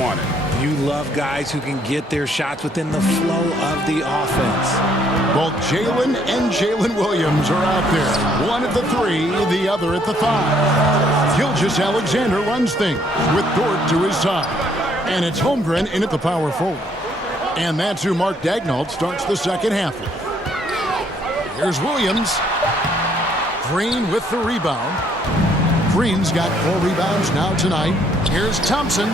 wanted. You love guys who can get their shots within the flow of the offense. Both Jalen and Jalen Williams are out there. One at the 3, the other at the 5. Gilgeous-Alexander runs things with Dort to his side. And it's Holmgren in at the power forward. And that's who Mark Daignault starts the second half with. Here's Williams. Green with the rebound. Green's got 4 rebounds now tonight. Here's Thompson.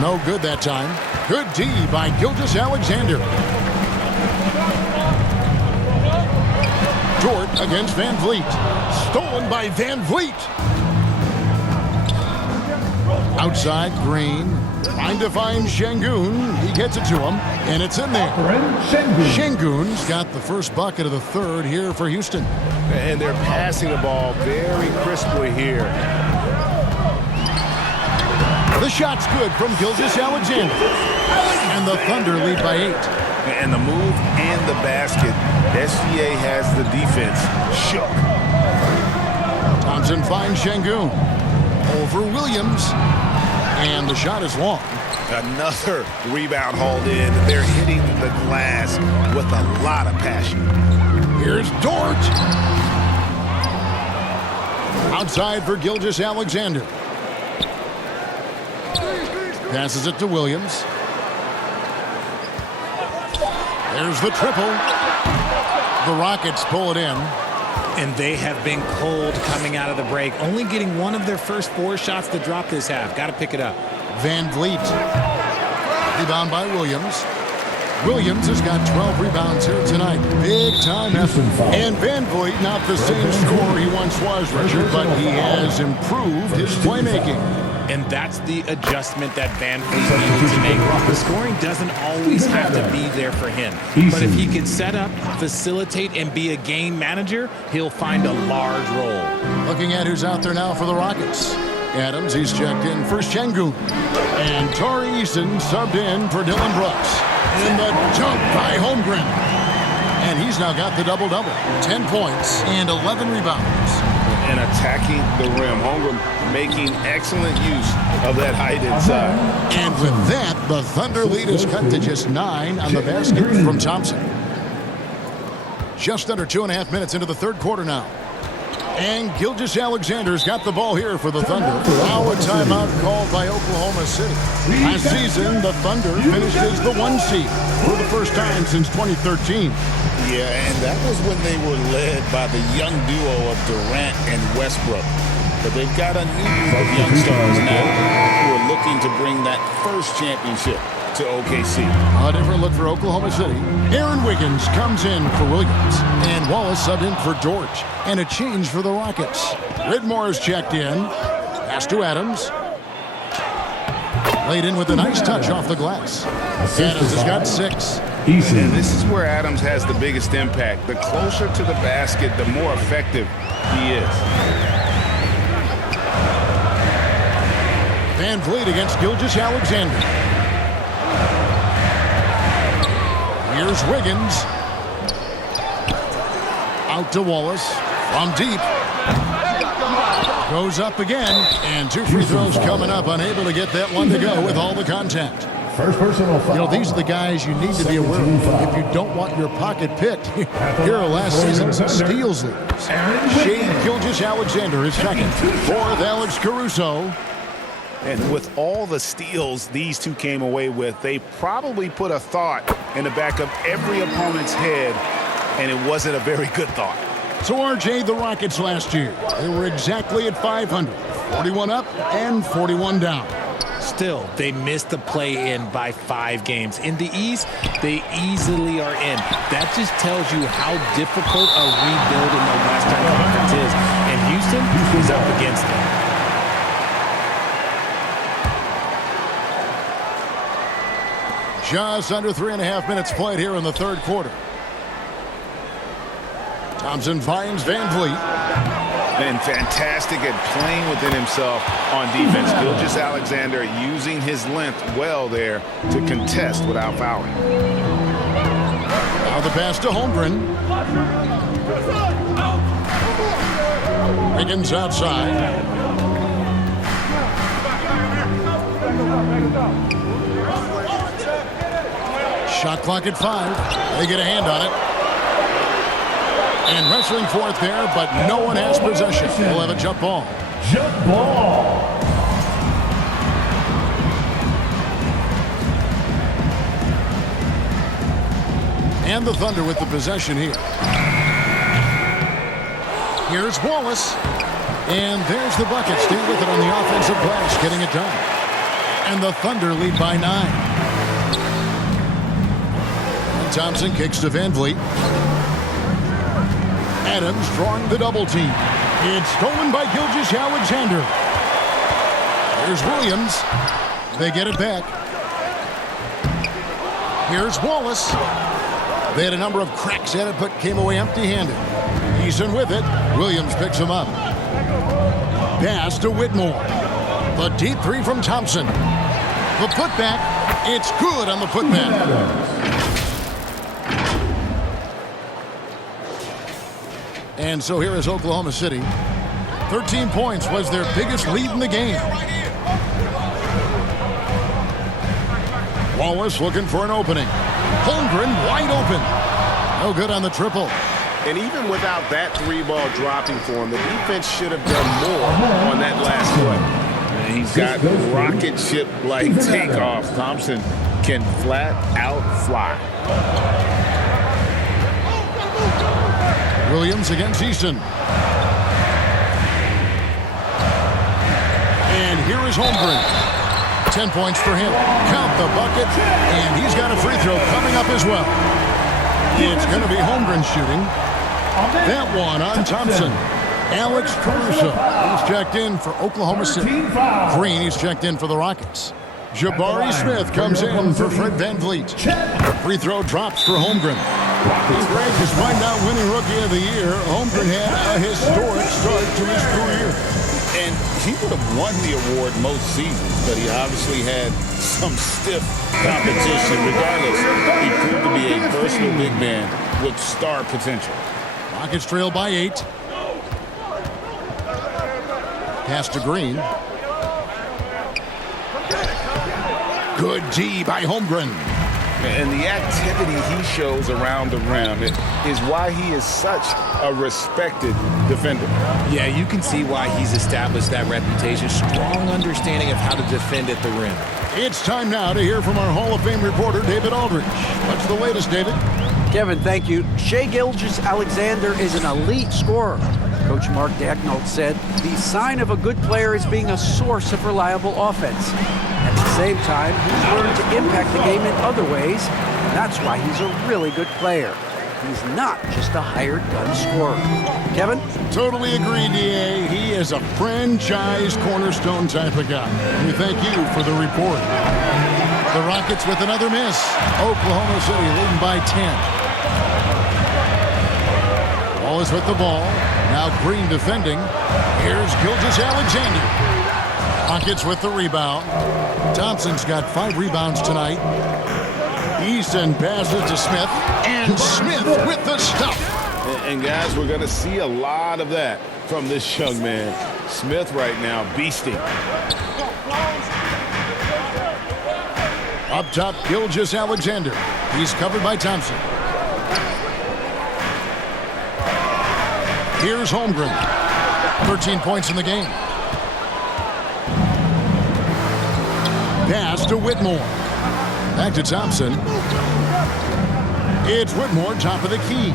No good that time. Good D by Gilgeous-Alexander. Dort against Van Vliet. Stolen by Van Vliet. Outside, Green. Trying to find Şengün. He gets it to him, and it's in there. Şengün's got the first bucket of the third here for Houston. And they're passing the ball very crisply here. The shot's good from Gilgeous-Alexander. And the Thunder lead by 8. And the move and the basket, SGA has the defense shook. Thompson finds Şengün. Over Williams. And the shot is long. Another rebound hauled in. They're hitting the glass with a lot of passion. Here's Dort. Outside for Gilgeous-Alexander. Passes it to Williams. There's the triple. The Rockets pull it in. And they have been cold coming out of the break. Only getting one of their first 4 shots to drop this half. Got to pick it up. Van Vliet. Rebound by Williams. Williams has got 12 rebounds here tonight. Big time effort. And Van Vliet, not the same scorer he once was, Richard, but he has improved his playmaking. And that's the adjustment that Van Vliet needs to make. The scoring doesn't always have to be there for him. But if he can set up, facilitate, and be a game manager, he'll find a large role. Looking at who's out there now for the Rockets. Adams, he's checked in for Şengün. And Tari Eason subbed in for Dylan Brooks. And the dunk by Holmgren. And he's now got the double-double. 10 points and 11 rebounds. And attacking the rim. Holmgren making excellent use of that height inside. And with that, the Thunder lead is cut to just 9 on the basket from Thompson. Just under 2.5 minutes into the third quarter now. And Gilgeous-Alexander's got the ball here for the Thunder. Our timeout called by Oklahoma City. Last season, the Thunder finished as the 1 seed for the first time since 2013. Yeah, and that was when they were led by the young duo of Durant and Westbrook. But they've got a new group of young stars now who are looking to bring that first championship to OKC. A different look for Oklahoma City. Aaron Wiggins comes in for Williams. And Wallace subbed in for Dort. And a change for the Rockets. Ridmore's checked in. Pass to Adams. Laid in with a nice touch off the glass. Adams has got 6. And this is where Adams has the biggest impact. The closer to the basket, the more effective he is. Van Vliet against Gilgeous-Alexander. Here's Wiggins. Out to Wallace. From deep. Goes up again. And 2 free throws coming up. Unable to get that one to go with all the contact. First personal foul. You know, these are the guys you need to be aware of if you don't want your pocket picked. Here are last season's steals leaders. Shea Gilgeous-Alexander is second. Fourth, Alex Caruso. And with all the steals these two came away with, they probably put a thought in the back of every opponent's head, and it wasn't a very good thought. So, RJ, the Rockets last year, they were exactly at 500. 41 up and 41 down. Still, they missed the play-in by 5 games. In the East, they easily are in. That just tells you how difficult a rebuild in the Western Conference is. And Houston is up against it. Just under 3.5 minutes played here in the third quarter. Thompson finds Van Vliet. Been fantastic at playing within himself on defense. Gilgeous-Alexander using his length well there to contest without fouling. Now the pass to Holmgren. Wiggins outside. Shot clock at 5. They get a hand on it. And wrestling for it there, but no one has possession. We'll have a jump ball. Jump ball. And the Thunder with the possession here. Here's Wallace. And there's the bucket. Stay with it on the offensive glass, getting it done. And the Thunder lead by 9. And Thompson kicks to Van Vliet. Adams drawing the double team. It's stolen by Gilgeous-Alexander. Here's Williams. They get it back. Here's Wallace. They had a number of cracks at it, but came away empty-handed. Eason with it. Williams picks him up. Pass to Whitmore. The deep three from Thompson. The putback. It's good on the putback. And so here is Oklahoma City. 13 points was their biggest lead in the game. Wallace looking for an opening. Holmgren wide open. No good on the triple. And even without that 3-ball dropping for him, the defense should have done more on that last play. And he's got rocket ship-like takeoff. Thompson can flat out fly. Williams against Easton. And here is Holmgren. 10 points for him. Count the bucket. And he's got a free throw coming up as well. It's going to be Holmgren shooting. That one on Thompson. Alex Caruso. He's checked in for Oklahoma City. Green, he's checked in for the Rockets. Jabari Smith comes in for Fred Van Vliet. Free throw drops for Holmgren. He's ranked as right now winning Rookie of the Year. Holmgren had a historic start to his career. And he would have won the award most seasons, but he obviously had some stiff competition. Regardless, he proved to be a versatile big man with star potential. Rockets trail by 8. Pass to Green. Good D by Holmgren. And the activity he shows around the rim is why he is such a respected defender. Yeah, you can see why he's established that reputation. Strong understanding of how to defend at the rim. It's time now to hear from our Hall of Fame reporter, David Aldridge. What's the latest, David? Kevin, thank you. Shai Gilgeous-Alexander is an elite scorer. Coach Mark Daigneault said the sign of a good player is being a source of reliable offense. At the same time, he's learned to impact the game in other ways, and that's why he's a really good player. He's not just a hired gun scorer. Kevin? Totally agree, D.A. He is a franchise cornerstone type of guy. We thank you for the report. The Rockets with another miss. Oklahoma City leading by 10. Wallace with the ball. Now Green defending. Here's Gilgeous-Alexander. Rockets with the rebound. Thompson's got 5 rebounds tonight. Easton passes to Smith. And Smith with the stuff. And guys, we're going to see a lot of that from this young man. Smith right now beasting. Up top, Gilgeous-Alexander. He's covered by Thompson. Here's Holmgren. 13 points in the game. Pass to Whitmore. Back to Thompson. It's Whitmore, top of the key.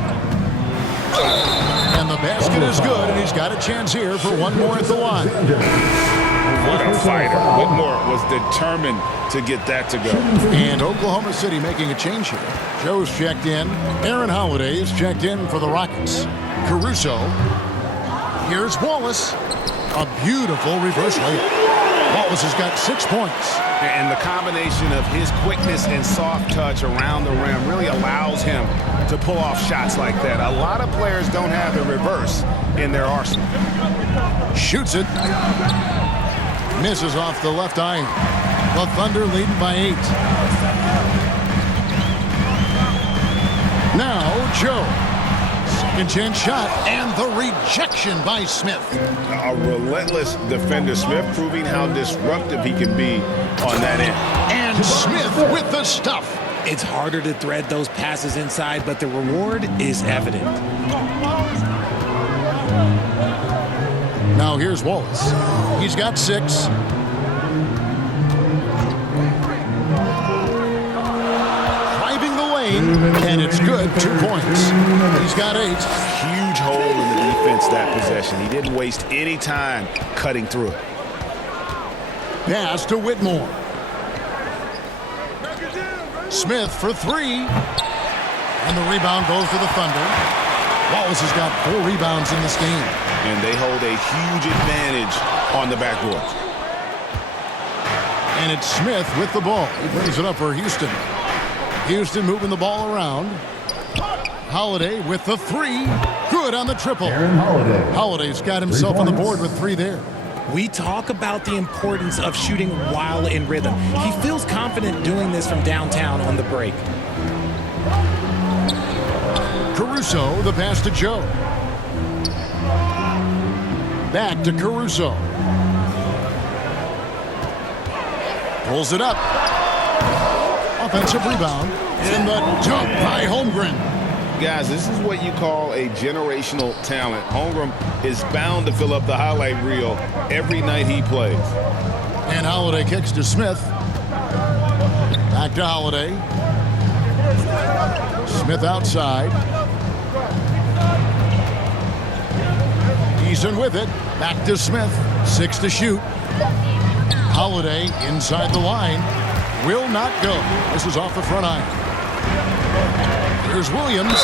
And the basket is good, and he's got a chance here for one more at the line. What a fighter. Whitmore was determined to get that to go. And Oklahoma City making a change here. Joe's checked in. Aaron Holiday is checked in for the Rockets. Caruso. Here's Wallace. A beautiful reverse layup. Wallace has got 6 points. And the combination of his quickness and soft touch around the rim really allows him to pull off shots like that. A lot of players don't have the reverse in their arsenal. Shoots it. Misses off the left iron. The Thunder leading by 8. Now Joe. Second chance shot, and the rejection by Smith. A relentless defender. Smith proving how disruptive he can be on that end. And Smith with the stuff. It's harder to thread those passes inside, but the reward is evident. Now here's Wallace. He's got 6. Driving the lane, and it's good. 2 points. He's got 8. Huge hole in the defense that possession. He didn't waste any time cutting through it. Pass to Whitmore. Smith for 3. And the rebound goes to the Thunder. Wallace has got 4 rebounds in this game. And they hold a huge advantage on the backboard. And it's Smith with the ball. He brings it up for Houston. Houston moving the ball around. Holiday with the 3. Good on the triple. Holiday's got himself on the board with 3 there. We talk about the importance of shooting while in rhythm. He feels confident doing this from downtown on the break. Caruso, the pass to Joe. Back to Caruso. Pulls it up. Offensive rebound. And the dunk by Holmgren. Guys, this is what you call a generational talent. Holmgren is bound to fill up the highlight reel every night he plays. And Holiday kicks to Smith. Back to Holiday. Smith outside. Eason with it. Back to Smith. 6 to shoot. Holiday inside the line. Will not go. This is off the front iron. Here's Williams.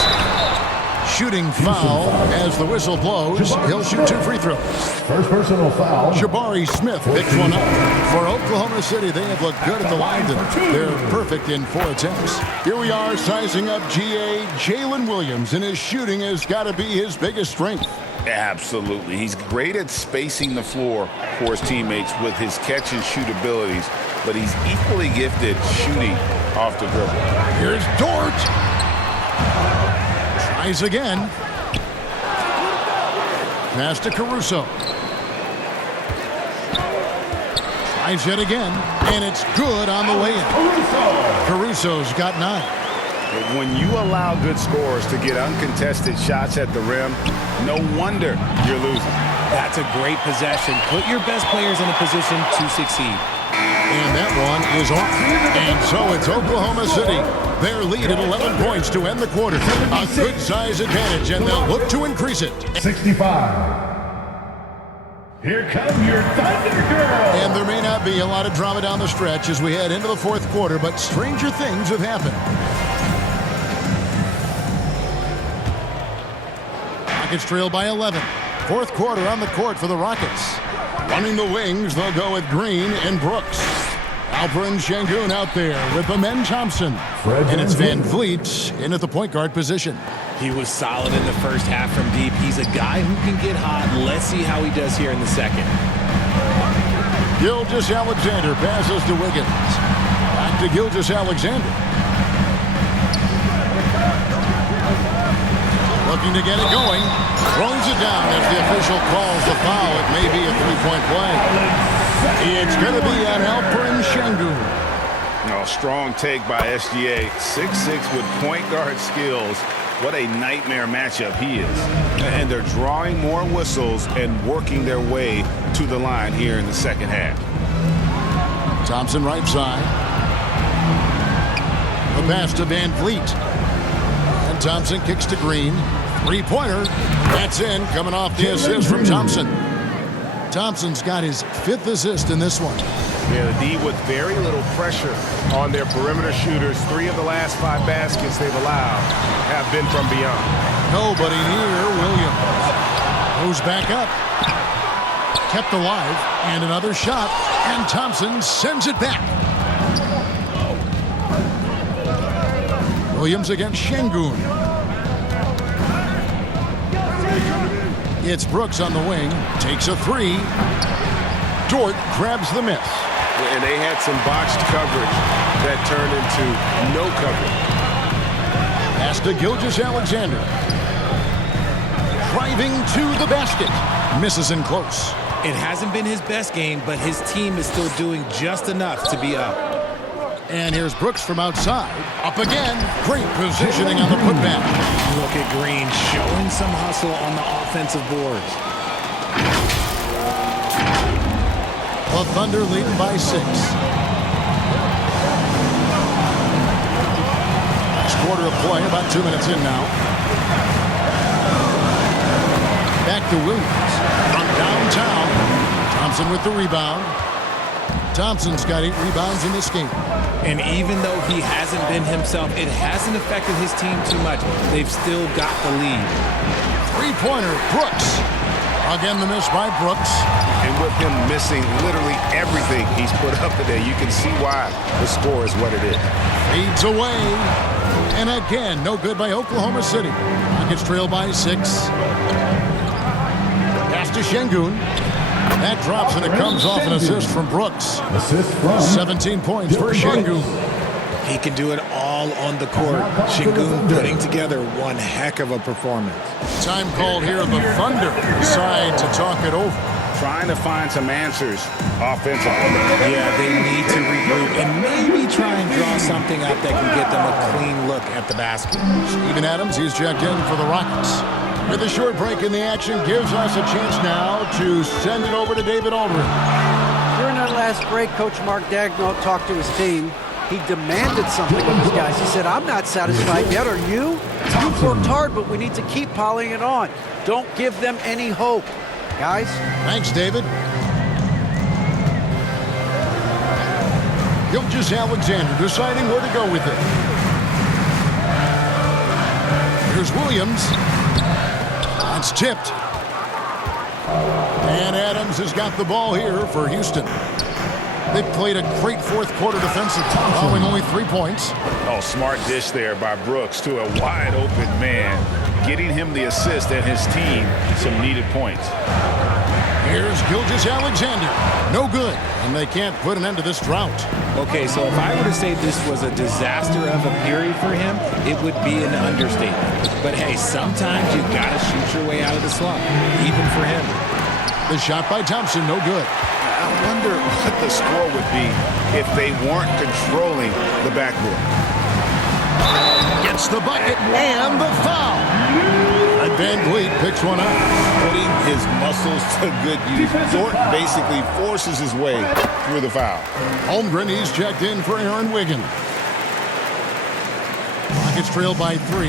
Shooting foul as the whistle blows. He'll shoot 2 free throws. First personal foul. Jabari Smith picks one up. For Oklahoma City, they have looked good at the line. They're perfect in 4 attempts. Here we are sizing up GA Jalen Williams, and his shooting has got to be his biggest strength. Absolutely. He's great at spacing the floor for his teammates with his catch and shoot abilities, but he's equally gifted shooting off the dribble. Here's Dort. Tries again. Pass to Caruso. Tries yet again, and it's good on the way in. Caruso's got 9. But when you allow good scorers to get uncontested shots at the rim, no wonder you're losing. That's a great possession. Put your best players in a position to succeed. And that one is off. And so it's Oklahoma City. Their lead at 11 points to end the quarter. A good size advantage, and they'll look to increase it. 65. Here come your Thunder Girls. And there may not be a lot of drama down the stretch as we head into the 4th quarter, but stranger things have happened. Rockets trail by 11. 4th quarter on the court for the Rockets. Running the wings, they'll go with Green and Brooks. Alperen Şengün out there with Amen Thompson. And it's Van Vliet in at the point guard position. He was solid in the first half from deep. He's a guy who can get hot. Let's see how he does here in the second. Gilgeous-Alexander passes to Wiggins. Back to Gilgeous-Alexander. Looking to get it going. Throws it down as the official calls the foul. It may be a 3-point play. It's going to be on Alperen Şengün. No, strong take by SGA. 6'6" with point guard skills. What a nightmare matchup he is. And they're drawing more whistles and working their way to the line here in the second half. Thompson right side. The pass to Van Vliet. And Thompson kicks to Green. 3-pointer. That's in. Coming off the assist from Thompson. Thompson's got his 5th assist in this one. Yeah, the D with very little pressure on their perimeter shooters. 3 of the last 5 baskets they've allowed have been from beyond. Nobody near Williams. Moves back up. Kept alive. And another shot. And Thompson sends it back. Williams against Şengün. It's Brooks on the wing. Takes a 3. Dort grabs the miss. And they had some botched coverage that turned into no coverage. Pass to Gilgeous-Alexander. Driving to the basket. Misses in close. It hasn't been his best game, but his team is still doing just enough to be up. And here's Brooks from outside. Up again. Great positioning on the putback. Look at Green showing some hustle on the offensive boards. The Thunder leading by 6. Last quarter of play, about 2 minutes in now. Back to Williams. From downtown. Thompson with the rebound. Thompson's got 8 rebounds in this game. And even though he hasn't been himself, it hasn't affected his team too much. They've still got the lead. Three-pointer, Brooks. Again, the miss by Brooks. And with him missing literally everything he's put up today, you can see why the score is what it is. Fades away. And again, no good by Oklahoma City. Rockets trail by 6. Pass to Şengün. That drops and it comes off an assist from Brooks. Assist from 17 points for Şengün. He can do it all on the court. Şengün putting together one heck of a performance. Time called here. The Thunder decide to talk it over. Trying to find some answers offensively. Yeah, they need to regroup and maybe try and draw something up that can get them a clean look at the basket. Steven Adams, he's checked in for the Rockets. With a short break in the action, gives us a chance now to send it over to David Aldridge. During that last break, Coach Mark Daigneault talked to his team. He demanded something of his guys. He said, I'm not satisfied yet, are you? You've worked hard, but we need to keep piling it on. Don't give them any hope. Guys? Thanks, David. Gilgeous-Alexander deciding where to go with it. Here's Williams. It's tipped. And Adams has got the ball here for Houston. They've played a great fourth quarter defensive, allowing only 3 points. Oh, smart dish there by Brooks to a wide open man, getting him the assist and his team some needed points. Here's Gilgeous-Alexander. No good, and they can't put an end to this drought. Okay, so if I were to say this was a disaster of a period for him, it would be an understatement. But hey, sometimes you gotta shoot your way out of the slump, even for him. The shot by Thompson, no good. I wonder what the score would be if they weren't controlling the backboard. Gets the bucket and the foul. And Van Vliet picks one up. Putting his muscles to good use. Dort basically forces his way through the foul. Holmgren, he's checked in for Aaron Wiggins. Rockets trail by 3.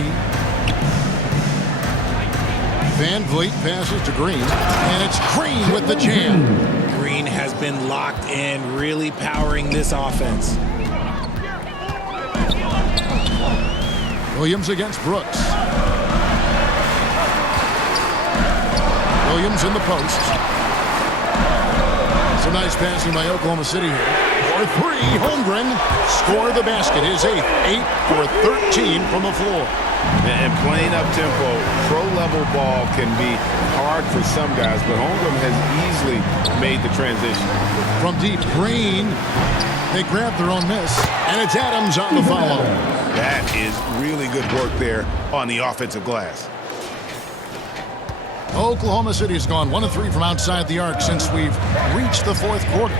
Van Vliet passes to Green. And it's Green with the jam. Green has been locked in, really powering this offense. Williams against Brooks. Williams in the post. Some nice passing by Oklahoma City here. For 3, Holmgren score the basket. His 8th. 8 for 13 from the floor. And playing up tempo, pro-level ball can be hard for some guys, but Holmgren has easily made the transition. From deep, Green. They grab their own miss. And it's Adams on the follow. That is really good work there on the offensive glass. Oklahoma City has gone 1 of 3 from outside the arc since we've reached the fourth quarter.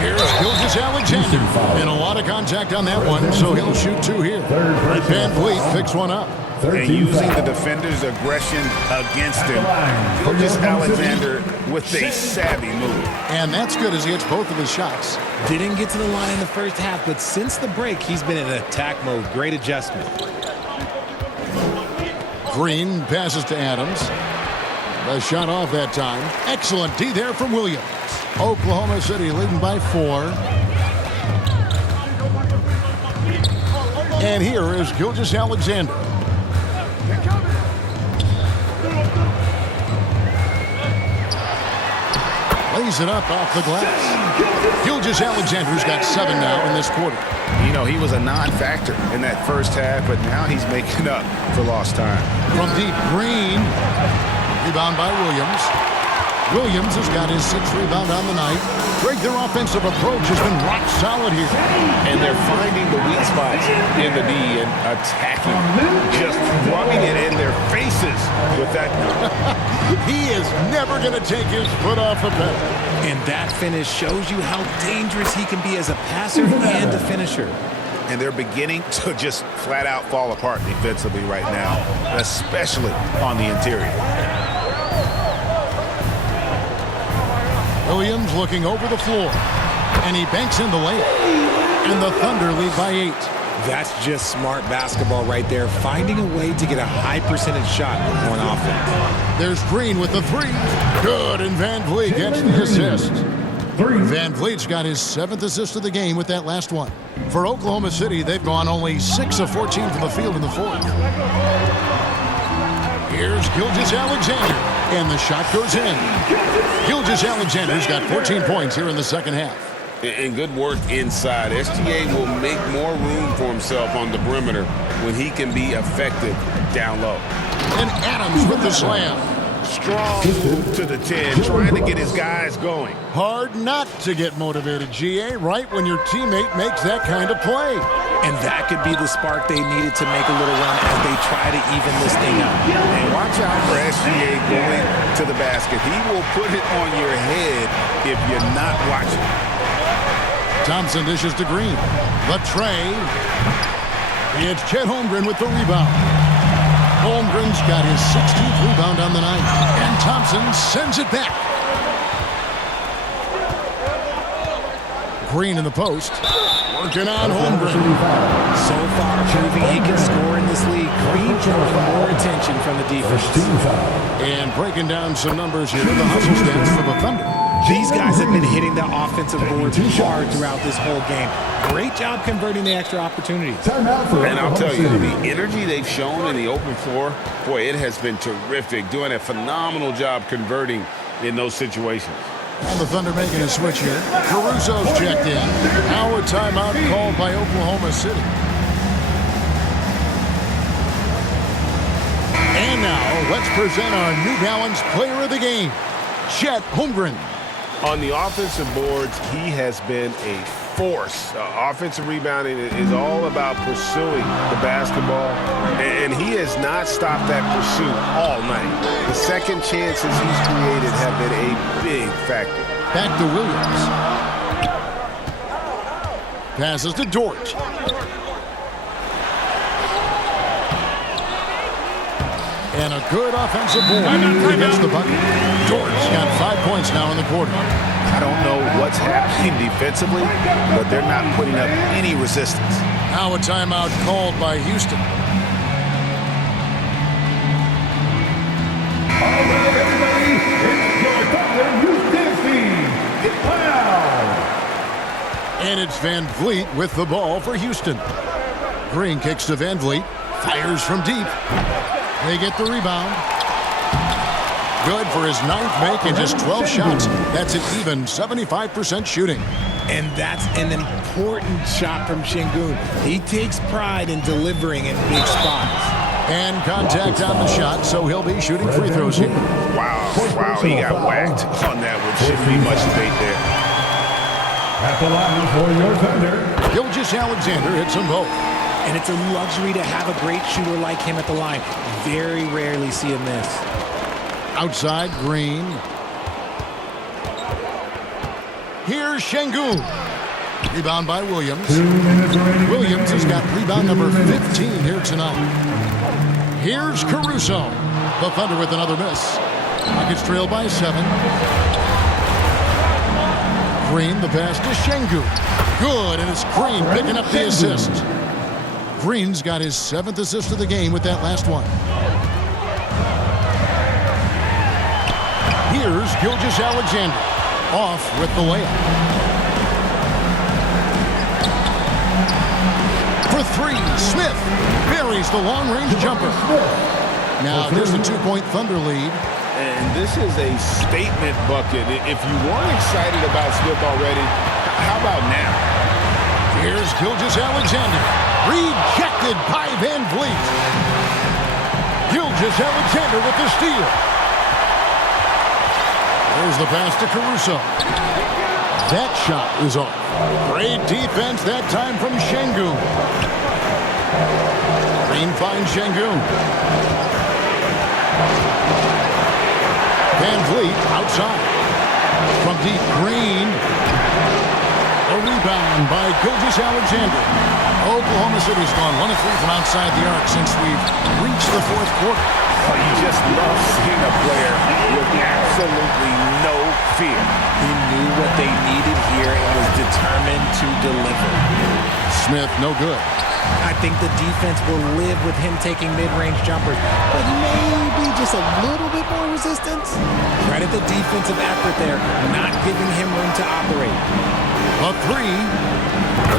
Here's Gilgeous-Alexander. And a lot of contact on that one, so he'll shoot 2 here. Van Vliet picks one up. And using the defender's aggression against him, Gilgeous-Alexander with a savvy move. And that's good as he hits both of his shots. Didn't get to the line in the first half, but since the break, he's been in attack mode. Great adjustment. Green passes to Adams. The shot off that time. Excellent D there from Williams. Oklahoma City leading by 4. And here is Gilgeous-Alexander. Lays it up off the glass. Gilgeous-Alexander's got 7 now in this quarter. You know, he was a non-factor in that first half, but now he's making up for lost time. From deep, Green. Rebound by Williams. Williams has got his 6th rebound on the night. Greg, their offensive approach has been rock solid here. And they're finding the weak spots in the D and attacking, just rubbing it in their faces with that. He is never going to take his foot off the pedal. And that finish shows you how dangerous he can be as a passer and a finisher. And they're beginning to just flat out fall apart defensively right now, especially on the interior. Williams looking over the floor, and he banks in the layup. And the Thunder lead by 8. That's just smart basketball right there, finding a way to get a high percentage shot on offense. There's Green with the 3. Good, and Van Vliet gets the assist. Van Vliet's got his 7th assist of the game with that last one. For Oklahoma City, they've gone only 6 of 14 from the field in the 4th. Here's Gilgeous-Alexander, and the shot goes in. Gilgeous-Alexander's got 14 points here in the second half. And good work inside. SGA will make more room for himself on the perimeter when he can be effective down low. And Adams with the slam. Strong move to the 10, trying to get his guys going. Hard not to get motivated, GA, right when your teammate makes that kind of play. And that could be the spark they needed to make a little run as they try to even this thing up. And watch out for SGA going to the basket. He will put it on your head if you're not watching. Thompson dishes to Green. The tray. It's Chet Holmgren with the rebound. Holmgren's got his 16th rebound on the night. And Thompson sends it back. Green in the post. Working on Holmgren. So far, proving he can score in this league. Green drawing more attention from the defense. And breaking down some numbers here. The hustle stats for the Thunder. These guys have been hitting the offensive boards hard throughout this whole game. Great job converting the extra opportunities. And I'll tell you, the energy they've shown in the open floor, boy, it has been terrific. Doing a phenomenal job converting in those situations. And the Thunder making a switch here. Caruso's checked in. Now a timeout called by Oklahoma City. And now let's present our New Balance player of the game, Chet Holmgren. On the offensive boards, he has been a force. Offensive rebounding is all about pursuing the basketball, and he has not stopped that pursuit all night. The second chances he's created have been a big factor. Back to Williams. Passes to Dort. And a good offensive board. He gets the bucket. Dort's got 5 points now in the quarter. I don't know what's happening defensively, but they're not putting up any resistance. Now a timeout called by Houston. All right, everybody, it's your Thunder Houston team. Get loud. And it's Van Vliet with the ball for Houston. Green kicks to Van Vliet. Fires from deep. They get the rebound. Good for his 9th make and just 12 shots. That's an even 75% shooting. And that's an important shot from Şengün. He takes pride in delivering in big spots. And contact on the shot, so he'll be shooting free throws here. Wow, he got whacked on that one. Shouldn't be much debate there. At the line for your Thunder, Gilgeous-Alexander hits them both. And it's a luxury to have a great shooter like him at the line. Very rarely see him miss. Outside, Green. Here's Şengün. Rebound by Williams. Williams has got rebound number 15 here tonight. Here's Caruso. The Thunder with another miss. Rockets trail by 7. Green, the pass to Şengün. Good, and it's Green picking up the assist. Green's got his 7th assist of the game with that last one. Here's Gilgeous-Alexander. Off with the layup. For 3, Smith buries the long-range jumper. Now there's the 2-point Thunder lead. And this is a statement bucket. If you weren't excited about Smith already, how about now? Here's Gilgeous-Alexander. Rejected by Van Vliet. Gilgeous-Alexander with the steal. Here's the pass to Caruso. That shot is off. Great defense that time from Şengün. Green finds Şengün. Van Vliet outside. From deep, Green. A rebound by Gilgeous-Alexander. Oklahoma City's gone 1 of 3 from outside the arc since we've reached the fourth quarter. Oh, you just love seeing a player with absolutely no fear. He knew what they needed here and was determined to deliver. Smith, no good. I think the defense will live with him taking mid-range jumpers, but maybe just a little bit more resistance. Credit the defensive effort there, not giving him room to operate. A three.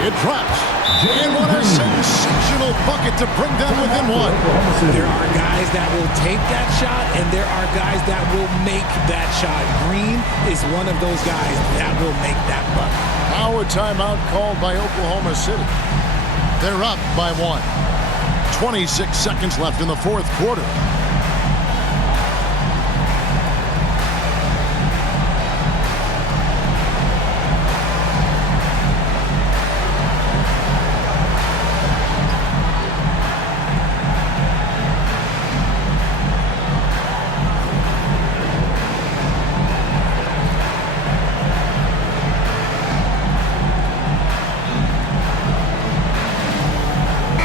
It drops. And what a sensational bucket to bring them within one. There are guys that will take that shot, and there are guys that will make that shot. Green is one of those guys that will make that bucket. Now a timeout called by Oklahoma City. They're up by 1. 26 seconds left in the fourth quarter.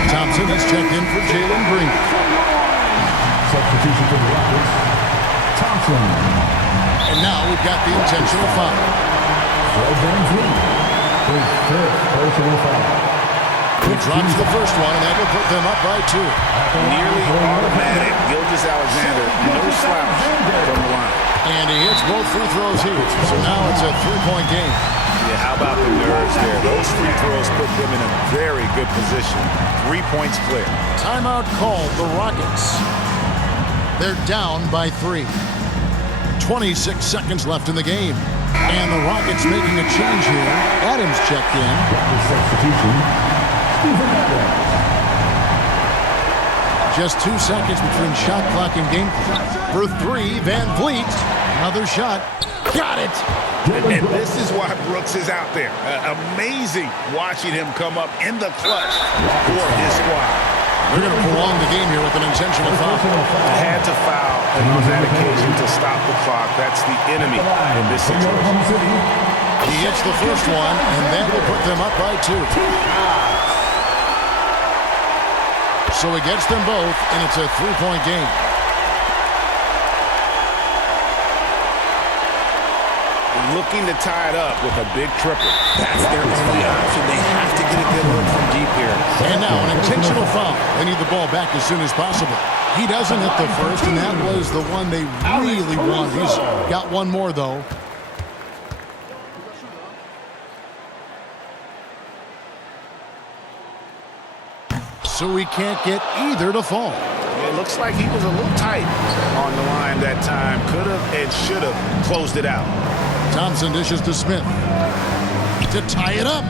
Thompson is checked in for Jalen Green. Substitution for the Rockets. Thompson. And now we've got the intentional foul. Van Vliet. His fifth personal foul. He drops the first one, and that will put them up by 2. Nearly automatic. Gilgeous-Alexander, no slouch from the line. And he hits both free throws here. So now it's a 3-point game. Yeah, how about the nerves there? Those free throws put them in a very good position. 3 points clear. Timeout called the Rockets. They're down by 3. 26 seconds left in the game. And the Rockets making a change here. Adams checked in. Substitution. Stephen Adams. Just 2 seconds between shot clock and game clock. For 3, Van Vliet. Another shot. Got it. And this is why Brooks is out there. Amazing watching him come up in the clutch for his squad. They're going to prolong the game here with an intentional foul. Had to foul on that occasion to stop the clock. That's the enemy in this situation. He hits the first one, and that will put them up by 2. So he gets them both, and it's a 3-point game. Looking to tie it up with a big triple. That's their only option. They have to get a good look from deep here. And now an intentional foul. They need the ball back as soon as possible. He doesn't hit the first, and that was the one they really want. He's got one more, though. So he can't get either to fall. It looks like he was a little tight on the line that time. Could have and should have closed it out. Thompson dishes to Smith to tie it up.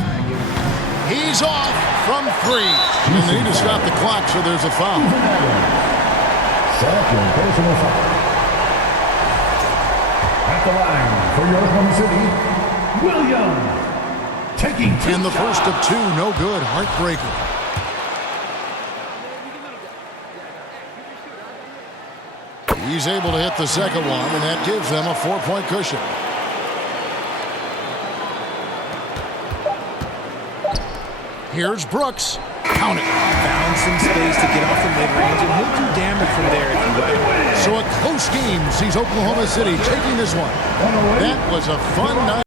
He's off from 3. And they need to stop the clock, so there's a foul. Second personal foul. At the line for your Oklahoma City, Williams. Taking 2 And the first of 2, no good. Heartbreaker. He's able to hit the second one, and that gives them a 4-point cushion. Here's Brooks. Count it. Found some space to get off the mid-range, and he'll do damage from there if you will. So a close game sees Oklahoma City taking this one. That was a fun night.